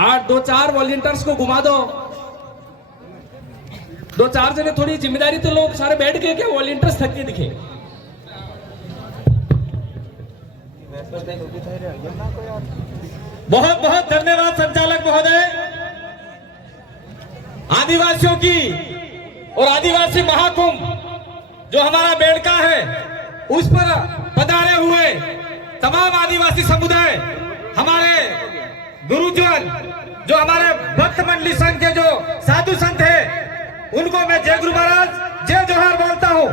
और 2-4 वॉलंटियर्स को घुमा दो। 2-4 जने थोड़ी जिम्मेदारी तो लोग सारे बैठ गए क्या? वॉलंटियर्स थक के दिखे। बहुत बहुत धन्यवाद संचालक महोदय। आदिवासियों की और आदिवासी महाकुंभ जो हमारा बेड़का है उस पर पधारे हुए तमाम आदिवासी समुदाय, हमारे गुरुजन, जो हमारे भक्त मंडली संघ के जो साधु संत है, उनको मैं जय गुरु महाराज जय जोहार बोलता हूँ।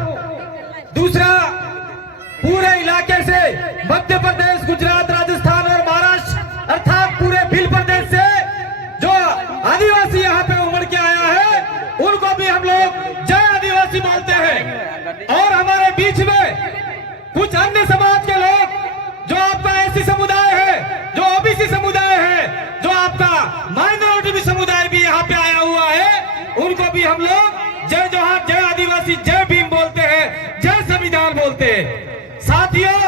दूसरा, पूरे इलाके से मध्य प्रदेश, गुजरात, राजस्थान और महाराष्ट्र अर्थात पूरे भील प्रदेश से जो आदिवासी यहाँ पे उमड़ के आया है, उनको भी हम लोग जय आदिवासी बोलते हैं। और हमारे बीच में कुछ अन्य समाज के लोग, जो आपका एससी समुदाय है, जो ओबीसी समुदाय है, जो आपका माइनॉरिटी समुदाय भी यहाँ पे आया हुआ है, उनको भी हम लोग जय जोहार, जय आदिवासी, जय भीम बोलते हैं, जय संविधान बोलते हैं। साथियों,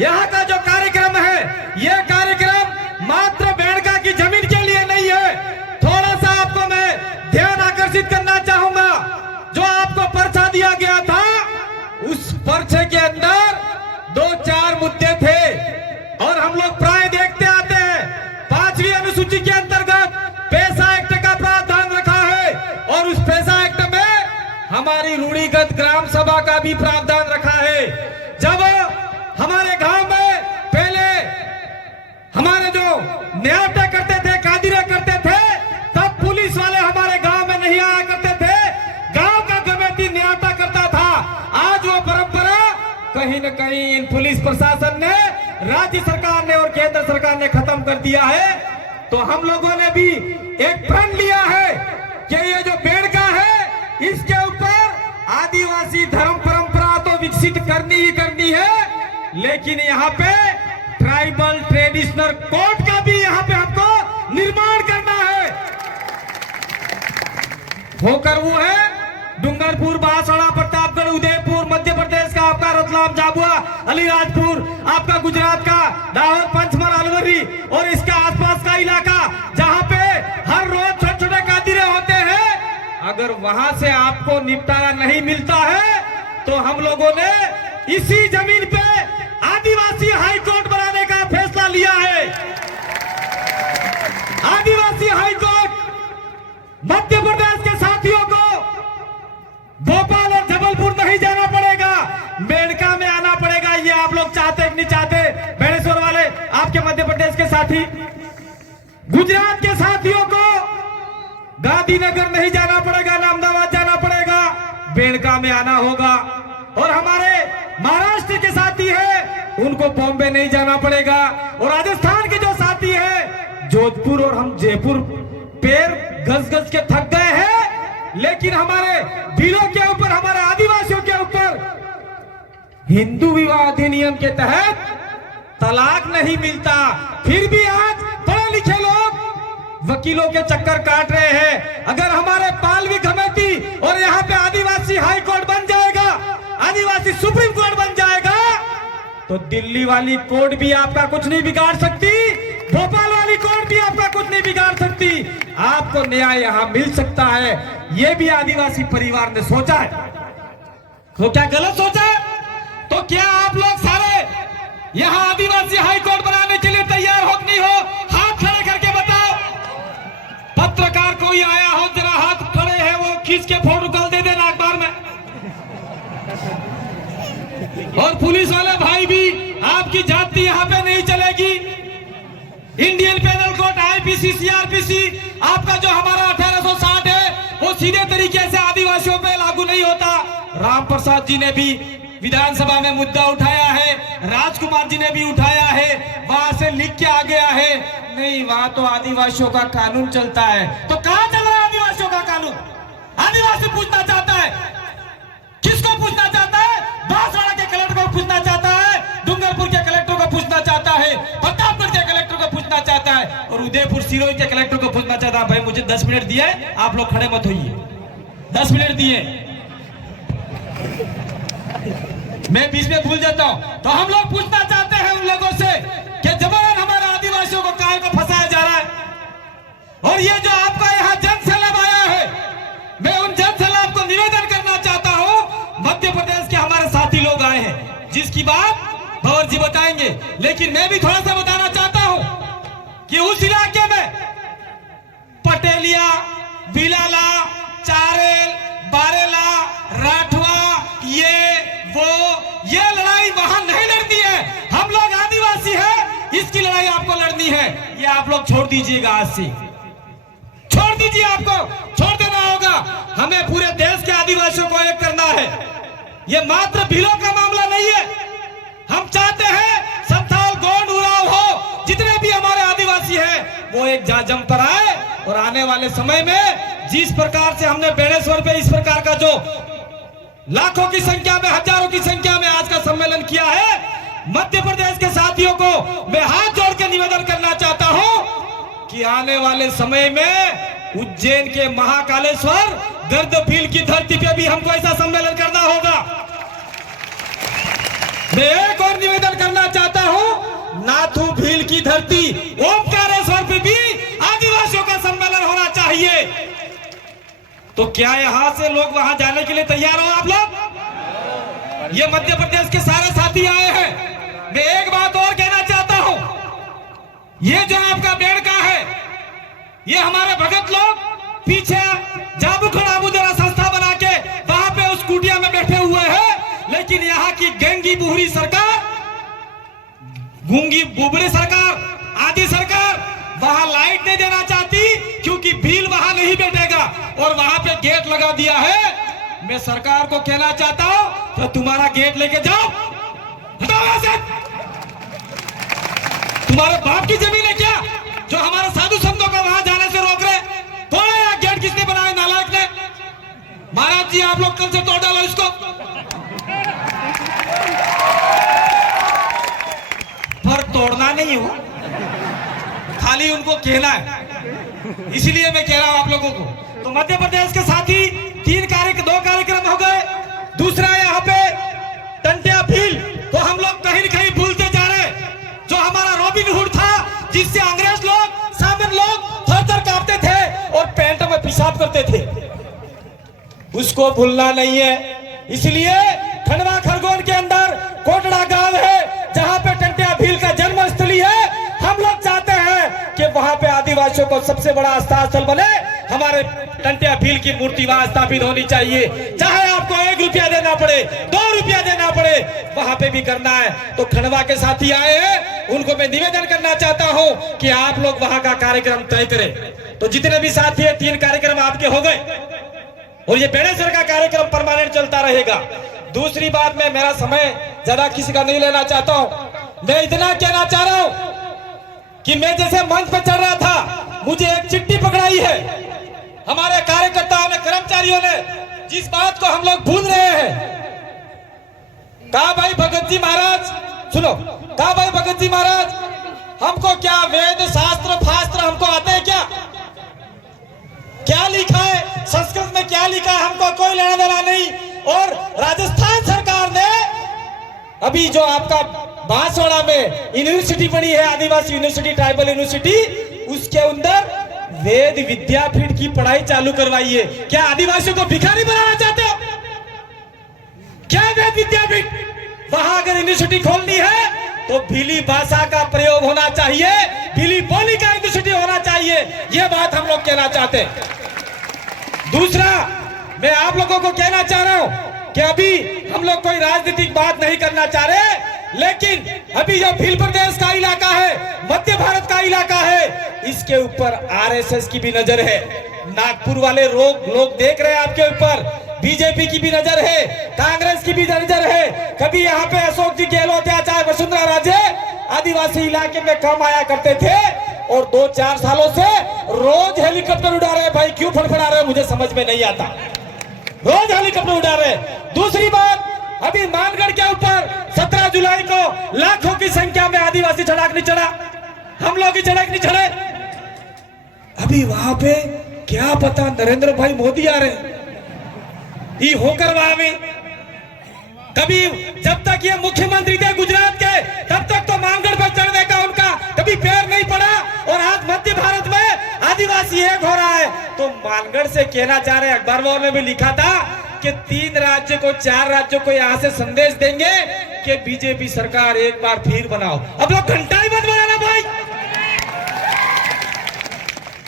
यहाँ का जो कार्यक्रम है, ये कार्यक्रम मात्र बेड़का की जमीन के लिए नहीं है। थोड़ा सा आपको मैं ध्यान आकर्षित करना चाहूंगा। जो आपको पर्चा दिया गया था, उस पर्चे के अंदर 2-4 मुद्दे थे और हम लोग प्राय देखते आते हैं। 5वीं अनुसूची के अंतर्गत पैसा एक्ट का प्रावधान रखा है और उस पैसा एक्ट में हमारी रूढ़िगत ग्राम सभा का भी प्रावधान रखा है। जब हमारे गांव में पहले हमारे जो न्यायटा करते थे, कादिरे करते थे, तब पुलिस वाले हमारे गांव में नहीं आया करते थे, गांव का कमेटी न्यायटा करता था। आज वो परंपरा कहीं न कहीं इन पुलिस प्रशासन ने, राज्य सरकार ने और केंद्र सरकार ने खत्म कर दिया है। तो हम लोगों ने भी एक प्रण लिया है कि ये जो बेड़का है, इसके ऊपर आदिवासी धर्म परंपरा तो विकसित करनी ही करनी है, लेकिन यहाँ पे ट्राइबल ट्रेडिशनल कोड का भी यहाँ पे हमको निर्माण करना है। होकर वो है डूंगरपुर, बांसवाड़ा, प्रतापगढ़, उदयपुर, मध्य प्रदेश का आपका रतलाम, झाबुआ, अलीराजपुर, आपका गुजरात का दाहोद, पंचमढ़, अलवरी और इसका आसपास का इलाका, जहाँ पे हर रोज छोटे छोटे कादिरे होते हैं। अगर वहां से आपको निपटारा नहीं मिलता है, तो हम लोगों ने इसी जमीन पे आदिवासी हाई कोर्ट बनाने का फैसला लिया है। आदिवासी हाई कोर्ट मध्य प्रदेश के साथियों को भोपाल और जबलपुर नहीं जाना पड़ेगा, बेड़का में आना पड़ेगा। ये आप लोग चाहते कि नहीं चाहते? बेड़ेश्वर वाले, आपके मध्य प्रदेश के साथी, गुजरात के साथियों को गांधीनगर नहीं जाना पड़ेगा, अहमदाबाद जाना पड़ेगा, बेड़का में आना होगा। और हमारे महाराष्ट्र के साथी है, उनको बॉम्बे नहीं जाना पड़ेगा। और राजस्थान के जो साथी है, जोधपुर और हम जयपुर पैर घस घस के थक गए हैं, लेकिन हमारे बिलों के ऊपर, हमारे आदिवासियों के ऊपर हिंदू विवाह अधिनियम के तहत तलाक नहीं मिलता। फिर भी आज पढ़े लिखे लोग वकीलों के चक्कर काट रहे हैं। अगर हमारे पालवी कमेटी और यहाँ पे आदिवासी हाई कोर्ट बन जाएगा, आदिवासी सुप्रीम कोर्ट बन जाएगा, तो दिल्ली वाली कोर्ट भी आपका कुछ नहीं बिगाड़ सकती, भोपाल वाली कोर्ट भी आपका कुछ नहीं बिगाड़ सकती। आपको न्याय यहाँ मिल सकता है। ये भी आदिवासी परिवार ने सोचा है। तो क्या गलत सोचा है? तो क्या आप लोग सारे यहाँ आदिवासी हाई कोर्ट बनाने के लिए तैयार हो कि नहीं हो? हाथ खड़े करके बताओ। पत्रकार कोई आया हो, जरा हाथ खड़े है, वो खींच के फोटो कल दे देना अखबार में। और पुलिस वाले भाई भी, आपकी जाति यहाँ पे नहीं चलेगी। Indian penal code, IPC, CrPC, आपका जो हमारा 1860 है, वो सीधे तरीके से आदिवासियों पे लागू नहीं होता। राम प्रसाद जी ने भी विधानसभा में मुद्दा उठाया है, राजकुमार जी ने भी उठाया है, वहां से लिख के आ गया है, नहीं वहां तो आदिवासियों का कानून चलता है। तो कहां चल रहा है आदिवासियों का कानून? आदिवासी पूछना चाहता है। किसको पूछना चाहता है? बांसवाड़ा के कलेक्टर को पूछना चाहता है, डूंगरपुर के कलेक्टर को पूछना चाहता है, प्रतापगढ़ के कलेक्टर को पूछना चाहता है, और उदयपुर सिरोही के कलेक्टर को पूछना चाहता है। भाई मुझे 10 मिनट दिए, आप लोग खड़े मत होइए। 10 मिनट दिए, मैं बीच में भूल जाता हूं। तो हम लोग पूछना चाहते हैं उन लोगों से कि जबरन हमारे आदिवासियों को काहे को फंसाया जा रहा है। और ये जो आपका यहाँ जन सैलाब आया है, मैं उन जन सैलाब को निवेदन करना चाहता हूँ। मध्य प्रदेश के हमारे साथी लोग आए हैं जिसकी बात भंवर जी बताएंगे, लेकिन मैं भी थोड़ा सा बताना चाहता हूँ कि उस इलाके में पटेलिया, बिलाला, चारेल, बारेला, राठवा, ये लड़ाई वहां नहीं लड़नी है। हम लोग आदिवासी हैं, इसकी लड़ाई आपको लड़नी है। ये आप लोग छोड़ दीजिएगा, आज से छोड़ दीजिए, आपको छोड़ देना होगा। हमें पूरे देश के आदिवासियों को एक करना है। ये मात्र भीलों का मामला नहीं है। हम चाहते हैं संथाल, गोंड, उरांव हो, जितने भी हमारे आदिवासी हैं वो एक जम पर आए। और आने वाले समय में जिस प्रकार से हमने बेणेश्वर पे इस प्रकार का जो लाखों की संख्या में, हजारों की संख्या में आज का सम्मेलन किया है, मध्य प्रदेश के साथियों को मैं हाथ जोड़ के निवेदन करना चाहता हूं कि आने वाले समय में उज्जैन के महाकालेश्वर गर्द भील की धरती पे भी हमको ऐसा सम्मेलन करना होगा। मैं एक और निवेदन करना चाहता हूं, नाथू भील की धरती ओमकारेश्वर पे भी आदिवासियों का सम्मेलन होना चाहिए। तो क्या यहां से लोग वहां जाने के लिए तैयार हो आप लोग? ये मध्य प्रदेश के सारे साथी आए हैं। मैं एक बात और कहना चाहता हूं, ये जो आपका बेड़का है, ये हमारे भगत लोग पीछे जाबू खड़ा जरा संस्था बना के वहां पे उस कुटिया में बैठे हुए हैं। लेकिन यहाँ की गंगी बुहरी सरकार, गूंगी बुबड़ी सरकार, आदि सरकार वहां लाइट नहीं देना चाहती, क्योंकि भील वहां नहीं बैठेगा और वहां पे गेट लगा दिया है। मैं सरकार को कहना चाहता हूं तो तुम्हारा गेट लेके जाओ, हटाओ यहां से। तुम्हारे बाप की जमीन है क्या जो हमारे साधु संतों को वहां जाने से रोक रहे? तोड़े या गेट किसने बनाया? नालायक ने। महाराज जी आप लोग कल से तोड़ डालो इसको। पर तोड़ना नहीं हो, खाली उनको कहना है। इसलिए मैं कह रहा हूं आप लोगों को। तो मध्य प्रदेश के साथी 2 कार्यक्रम हो गए। दूसरा यहाँ पे टंटिया भील तो हम लोग कहीं न कहीं भूलते जा रहे। जो हमारा रॉबिन हुड था, जिससे अंग्रेज लोग, सामन लोग थर-थर कांपते थे और पैंट में पेशाब करते थे, उसको भूलना नहीं है। इसलिए खंडवा खरगोन के अंदर कोटड़ा गांव है जहां पे टंटिया भील का जन्मस्थली है। हम लोग चाहते हैं कि वहां पे आदिवासियों को सबसे बड़ा आस्था स्थल बने। हमारे टंटिया भील की मूर्ति वहां स्थापित होनी चाहिए। चाहे आपको 1 रुपया देना पड़े, 2 रुपया देना पड़े, वहां पे भी करना है। तो खंडवा के साथी आए हैं, उनको मैं निवेदन करना चाहता हूं कि आप लोग वहां का कार्यक्रम तय करें। तो जितने भी साथी है, 3 कार्यक्रम आपके हो गए और ये बेणेश्वर का कार्यक्रम परमानेंट चलता रहेगा। दूसरी बात, मैं मेरा समय ज्यादा किसी का नहीं लेना चाहता हूं। मैं इतना कहना चाह रहा हूं कि मैं जैसे मंच पर चढ़ रहा था, मुझे एक चिट्ठी पकड़ाई है हमारे कार्यकर्ताओं ने, कर्मचारियों ने, जिस बात को हम लोग भूल रहे हैं। कहा भाई भगत जी महाराज, सुनो, कहा भाई भगत जी महाराज, हमको क्या वेद शास्त्र फास्त्र हमको आते हैं क्या? क्या लिखा है संस्कृत में, क्या लिखा है, हमको कोई लेना देना नहीं। और राजस्थान सरकार ने अभी जो आपका बांसवाड़ा में यूनिवर्सिटी बनी है, आदिवासी यूनिवर्सिटी, ट्राइबल यूनिवर्सिटी, उसके अंदर वेद विद्यापीठ की पढ़ाई चालू करवाई है। क्या आदिवासियों को भिखारी बनाना चाहते हो क्या? वेद विद्यापीठ वहां अगर यूनिवर्सिटी खोलनी है तो भीली भाषा का प्रयोग होना चाहिए, भीली बोली का यूनिवर्सिटी होना चाहिए। यह बात हम लोग कहना चाहते हैं। दूसरा, मैं आप लोगों को कहना चाह रहा हूं कि अभी हम लोग कोई राजनीतिक बात नहीं करना चाह रहे, लेकिन अभी जो भील प्रदेश का इलाका है, मध्य भारत का इलाका है, इसके ऊपर आरएसएस की भी नजर है। नागपुर वाले लोग देख रहे हैं आपके ऊपर, बीजेपी की भी नजर है, कांग्रेस की भी नजर है। कभी यहाँ पे अशोक जी गहलोत या चाहे वसुंधरा राजे आदिवासी इलाके में कम आया करते थे और 2-4 सालों से रोज हेलीकॉप्टर उड़ा रहे। भाई क्यों फड़फड़ा रहे, मुझे समझ में नहीं आता। रोज हेलीकॉप्टर उड़ा रहे। दूसरी बात, अभी मानगढ़ के ऊपर 17 जुलाई को लाखों की संख्या में आदिवासी चढ़ाक नहीं चढ़ा, हम लोग ही चढ़ाक नहीं चढ़े। अभी वहां पे क्या पता नरेंद्र भाई मोदी आ रहे ये होकर वहां में, कभी जब तक ये मुख्यमंत्री थे गुजरात के, तब तक तो मानगढ़ पर चढ़ने का उनका कभी पैर नहीं पड़ा। और आज मध्य भारत में आदिवासी एक हो रहा है। तो मानगढ़ से कहना चाह रहे, अखबार ने भी लिखा था कि 3 राज्य को 4 राज्यों को यहाँ से संदेश देंगे कि बीजेपी सरकार एक बार फिर बनाओ। अब लोग घंटा ही मत बनाना भाई।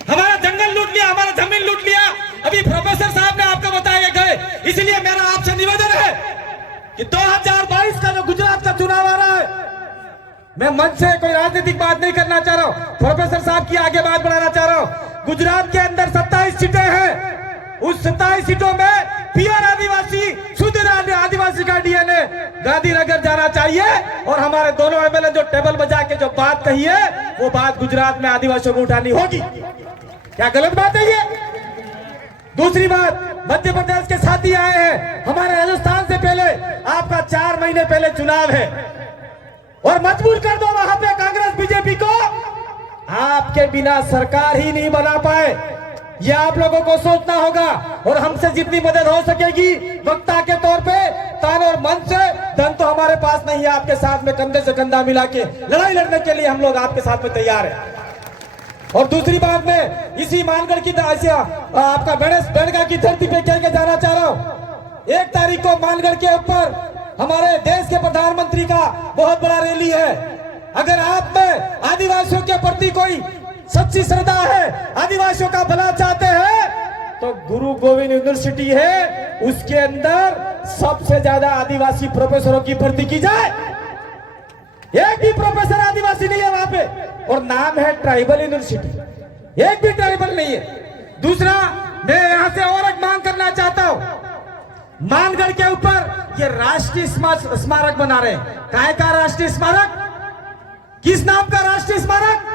हमारा जंगल लूट लिया, हमारा जमीन लूट लिया। अभी प्रोफेसर साहब ने आपको बताया गए, इसलिए मेरा आपसे निवेदन है कि 2022 का जो गुजरात का चुनाव आ रहा है, मैं मंच से कोई राजनीतिक बात नहीं करना चाह रहा हूं, प्रोफेसर साहब की आगे बात बढ़ाना चाह रहा हूं। गुजरात के अंदर 27 सीटें हैं। उस 27 सीटों में प्योर आदिवासी, शुद्ध आदिवासी का डीएनए गांधीनगर जाना चाहिए। और हमारे दोनों एमएलए जो टेबल बजा के जो बात कही है, वो बात गुजरात में आदिवासियों को उठानी होगी। क्या गलत बात है ये? दूसरी बात, मध्य प्रदेश के साथी आए हैं, हमारे राजस्थान से पहले आपका 4 महीने पहले चुनाव है, और मजबूर कर दो वहां पे कांग्रेस बीजेपी को। आपके बिना सरकार ही नहीं बना पाए, ये आप लोगों को सोचना होगा। और हमसे जितनी मदद हो सकेगी वक्ता के तौर पे, तन और मन से, धन तो हमारे पास नहीं है, आपके साथ में कंधे से कंधा मिला के लड़ाई लड़ने के लिए हम लोग आपके साथ में तैयार हैं। और दूसरी बात, मैं इसी मानगढ़ की आपका बेड़गा की धरती पे कह के जाना चाह रहा हूं। 1 तारीख को मानगढ़ के ऊपर हमारे देश के प्रधानमंत्री का बहुत बड़ा रैली है। अगर आप में आदिवासियों के प्रति कोई सच्ची श्रद्धा है, आदिवासियों का भला चाहते हैं, तो गुरु गोविंद यूनिवर्सिटी है, उसके अंदर सबसे ज्यादा आदिवासी प्रोफेसरों की भर्ती की जाए। एक भी प्रोफेसर आदिवासी नहीं है वहां पे, और नाम है ट्राइबल यूनिवर्सिटी, एक भी ट्राइबल नहीं है। दूसरा, मैं यहां से और एक मांग करना चाहता हूं, मानगढ़ के ऊपर ये राष्ट्रीय स्मारक बना रहे हैं। काय का राष्ट्रीय स्मारक? किस नाम का राष्ट्रीय स्मारक?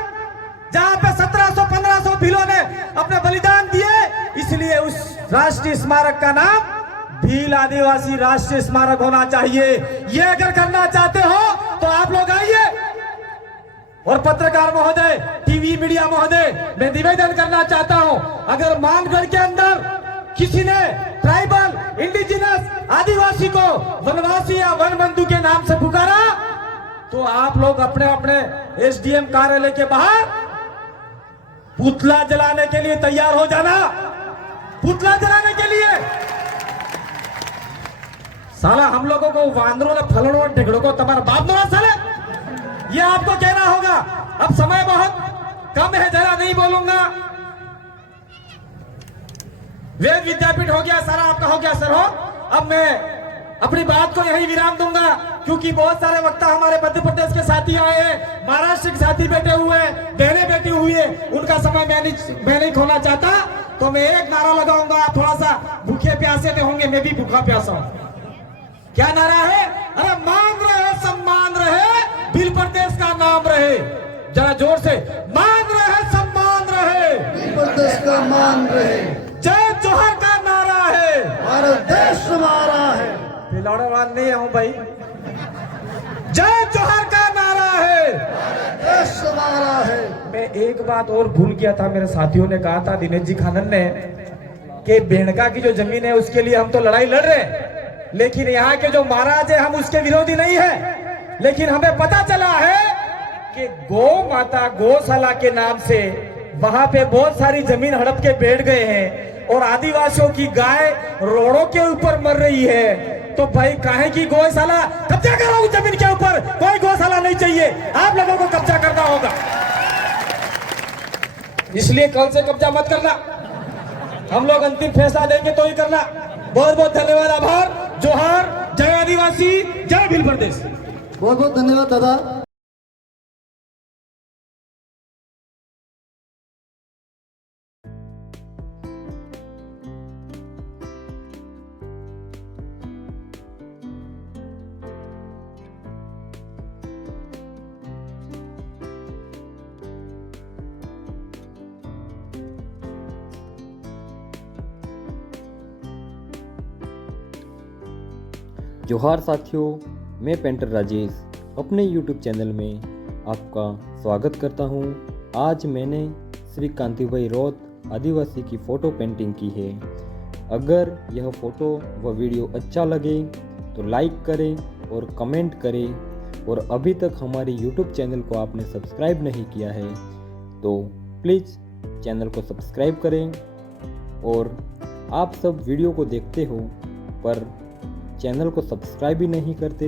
जहां पे 1700-1500 भीलों ने अपने बलिदान दिए, इसलिए उस राष्ट्रीय स्मारक का नाम भील आदिवासी राष्ट्रीय स्मारक होना चाहिए। ये अगर करना चाहते हो तो आप लोग आइए। और पत्रकार महोदय, टीवी मीडिया महोदय, मैं निवेदन करना चाहता हूं, अगर मानगढ़ के अंदर किसी ने ट्राइबल, इंडिजिनस आदिवासी को वनवासी या वन बंधु के नाम से पुकारा, तो आप लोग अपने अपने एसडीएम कार्यालय के बाहर पुतला जलाने के लिए तैयार हो जाना। पुतला जलाने के लिए साला हम लोगों को वांदरों ने फलड़ों और ढिगड़ों को तुम्हारा बाप दोरा साले, ये आपको कहना होगा। अब समय बहुत कम है, जरा नहीं बोलूंगा। वेद विद्यापीठ हो गया, सारा आपका हो गया सर हो। अब मैं अपनी बात को यही विराम दूंगा, क्योंकि बहुत सारे वक्ता हमारे मध्य प्रदेश के साथी आए हैं, महाराष्ट्र के साथी बैठे हुए हैं, बहनें बैठी हुई है, उनका समय मैं नहीं खोना चाहता। तो मैं एक नारा लगाऊंगा, आप थोड़ा सा भूखे प्यासे में होंगे, मैं भी भूखा प्यासा हूं। क्या नारा है? अरे मान रहे, सम्मान रहे, भील प्रदेश का नाम रहे। जरा जोर से, मान रहे, सम्मान रहे, भील प्रदेश का मान रहे। जय जोहर का नारा है, भारत देश हमारा है। पिलौड़ेवान नहीं हूं भाई। जय जोहर का नारा है, भारत देश हमारा है। मैं एक बात और भूल गया था, मेरे साथियों ने कहा था, दिनेश जी खानन ने, कि बेड़का की जो जमीन है उसके लिए हम तो लड़ाई लड़ रहे हैं, लेकिन यहाँ के जो महाराज है हम उसके विरोधी नहीं है। लेकिन हमें पता चला है कि गौ माता गौशाला के नाम से वहां पे बहुत सारी जमीन हड़प के बैठ गए हैं, और आदिवासियों की गाय रोडों के ऊपर मर रही है। तो भाई काहे की गौशाला? कब्जा करो उस जमीन के ऊपर, कोई गौशाला नहीं चाहिए, आप लोगों को कब्जा करना होगा। इसलिए कल से कब्जा मत करना, हम लोग अंतिम फैसला देंगे तो ही करना। बहुत बहुत धन्यवाद, आभार, जोहार, जय आदिवासी, जय भील प्रदेश। बहुत बहुत धन्यवाद दादा। जोहार साथियों, मैं पेंटर राजेश अपने YouTube चैनल में आपका स्वागत करता हूं। आज मैंने श्री कांतिभाई रौत आदिवासी की फ़ोटो पेंटिंग की है। अगर यह फ़ोटो व वीडियो अच्छा लगे तो लाइक करें और कमेंट करें, और अभी तक हमारे YouTube चैनल को आपने सब्सक्राइब नहीं किया है तो प्लीज़ चैनल को सब्सक्राइब करें। और आप सब वीडियो को देखते हो पर चैनल को सब्सक्राइब ही नहीं करते,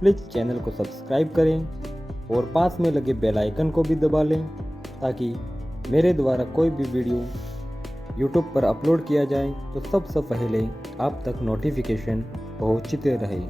प्लीज़ चैनल को सब्सक्राइब करें और पास में लगे बेल आइकन को भी दबा लें ताकि मेरे द्वारा कोई भी वीडियो यूट्यूब पर अपलोड किया जाए तो सबसे पहले आप तक नोटिफिकेशन पहुंचते रहे।